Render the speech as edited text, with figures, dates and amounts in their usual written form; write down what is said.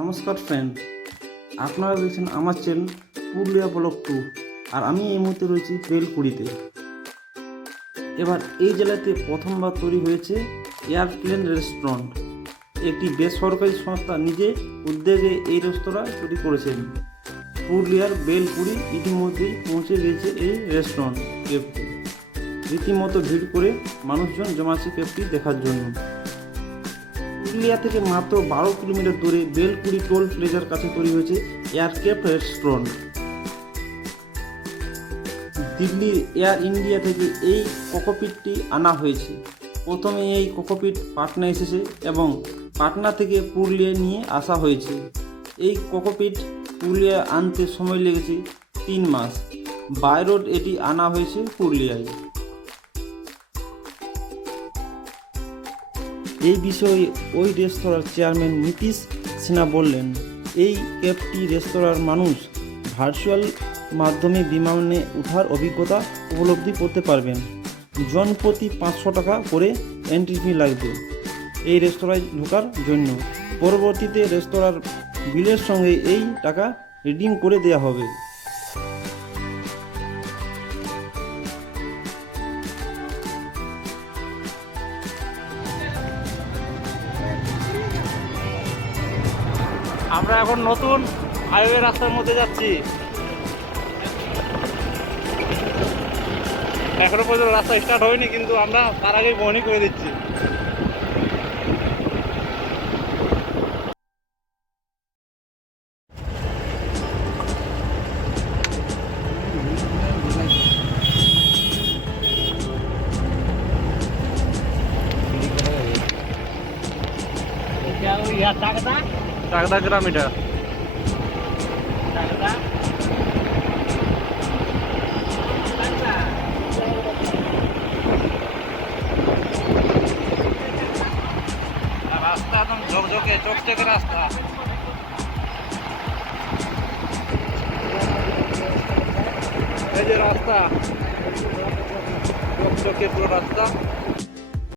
নমস্কার ফ্রেন্ড, আপনারা দেখছেন আমার চ্যানেল পুরুলিয়া ব্লগ 2। আর আমি এই মুহূর্তে রয়েছি বেলকুড়িতে। এবার এই জেলাতে প্রথমবার তৈরি হয়েছে এয়ারপ্লেন রেস্টুরেন্ট। একটি বেসরকারি সংস্থা নিজে উদ্যোগে এই রেস্তোরাঁ তৈরি করেছেন। পুরুলিয়ার বেলকুড়ি ইতিমধ্যেই পৌঁছে গিয়েছে এই রেস্টুরেন্ট ক্যাফটি। রীতিমতো ভিড় করে মানুষজন জমাচ্ছে ক্যাফটি দেখার জন্য। পুরুলিয়া থেকে মাত্র 12 কিলোমিটার দূরে বেলকুড়ি টোল প্লাজার কাছে তৈরি হয়েছে এয়ারক্রাফট রেস্টুরেন্ট। দিল্লির এয়ার ইন্ডিয়া থেকে এই ককপিটটি আনা হয়েছে। প্রথমে এই ককপিট পাটনা এসেছে এবং পাটনা থেকে পুরুলিয়ায় নিয়ে আসা হয়েছে। এই ককপিট পুরুলিয়া আনতে সময় লেগেছে 3 মাস। বাই রোড এটি আনা হয়েছে পুরুলিয়ায়। এই বিষয়ে ওই রেস্তোরাঁর চেয়ারম্যান নীতিশ সিনহা বললেন, এই ক্যাফটি রেস্তোরাঁর মানুষ ভার্চুয়াল মাধ্যমে বিমানে ওঠার অভিজ্ঞতা উপলব্ধি করতে পারবেন। জনপ্রতি 500 টাকা করে এন্ট্রি ফি লাগবে এই রেস্তোরাঁয় ঢোকার জন্য। পরবর্তীতে রেস্তোরাঁর বিলের সঙ্গে এই টাকা রিডিম করে দেওয়া হবে। আমরা এখন নতুন হাইওয়ে রাস্তার মধ্যে যাচ্ছি। এখনো পর্যন্ত রাস্তা স্টার্ট হয়নি, কিন্তু আমরা তার আগে বহনি করে দিচ্ছি। টাকদা গ্রাম এটা। রাস্তা একদম ঝকঝকে চকচকে রাস্তা। এই যে রাস্তা, চকচকে পুরো রাস্তা।